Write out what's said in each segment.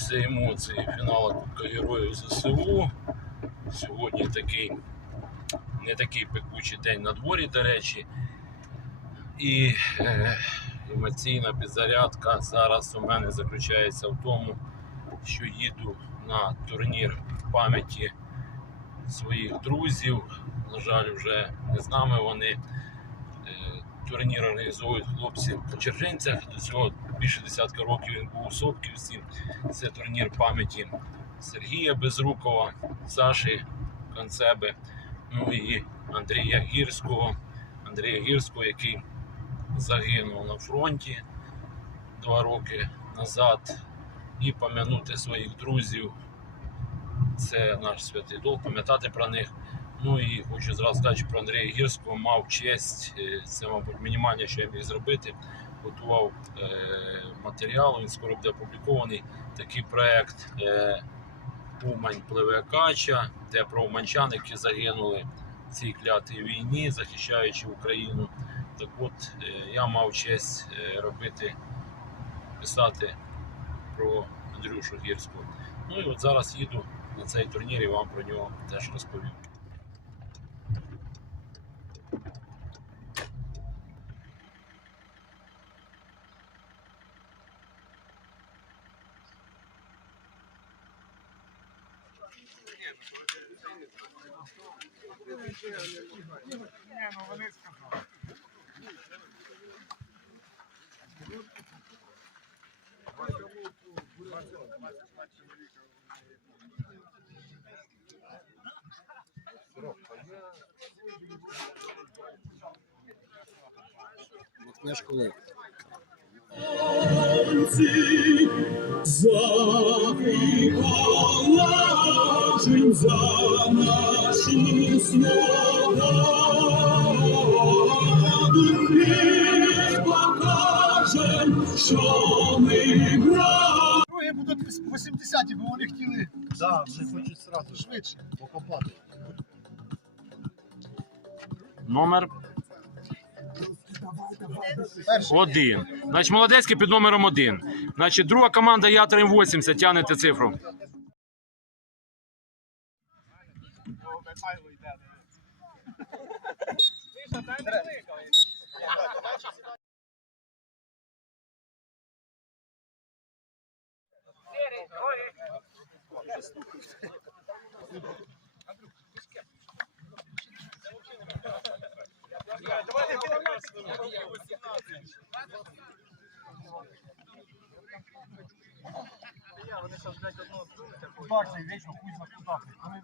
Після емоцій фіналу Кубка Героїв ЗСУ. Сьогодні такий не такий пекучий день на дворі, до речі. І е, емоційна підзарядка зараз у мене заключається в тому, що їду на турнір пам'яті своїх друзів. На жаль, вже не з нами вони. Турнір організовують хлопці по Чержинцях. До цього більше десятка років він був у Собківці. Це турнір пам'яті Сергія Безрукова, Саші Концеби, ну і Андрія Гірського. Андрія Гірського, який загинув на фронті два роки назад. І пам'янути своїх друзів. Це наш святий долг, пам'ятати про них. Ну і хочу зразу сказати, про Андрія Гірського мав честь. е, Це, мабуть, мінімальне, що я міг зробити. Готував е, матеріал, він скоро буде опублікований. Такий проект е, Умань пливе кача, де про уманчан, які загинули в цій клятій війні, захищаючи Україну. Так от е, я мав честь е, робити, писати про Андрюшу Гірського. Ну і от зараз їду на цей турнір і вам про нього теж розповім. Книжку лик. Закривала за нашу свободу, ми покажем, що ми брали. Другі будуть 80-ті, бо вони хотіли Да, вони хочуть сразу швидше. покопати. Номер один. Значить, молодецький під номером один. Значить, друга команда Ятрин 80. Тягнете цифру. Ну, Михайло йде, дивись. Тиша, дай не кликай. Давай, так, цей вічно, хуй за куди. Вони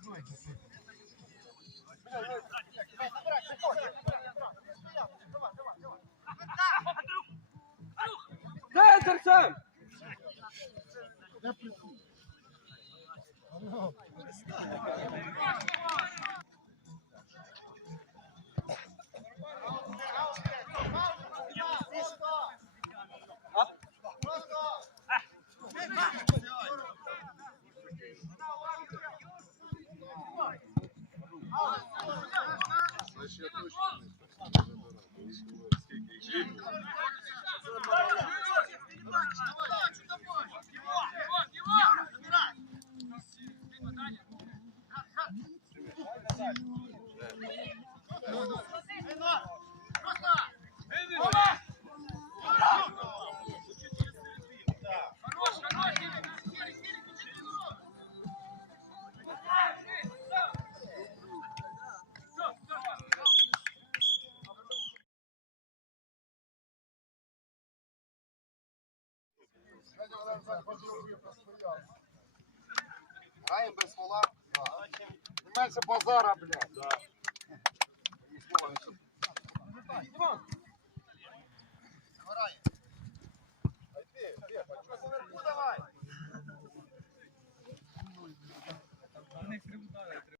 А им без пола. Меньше ну, базара, блядь. Да. Давай.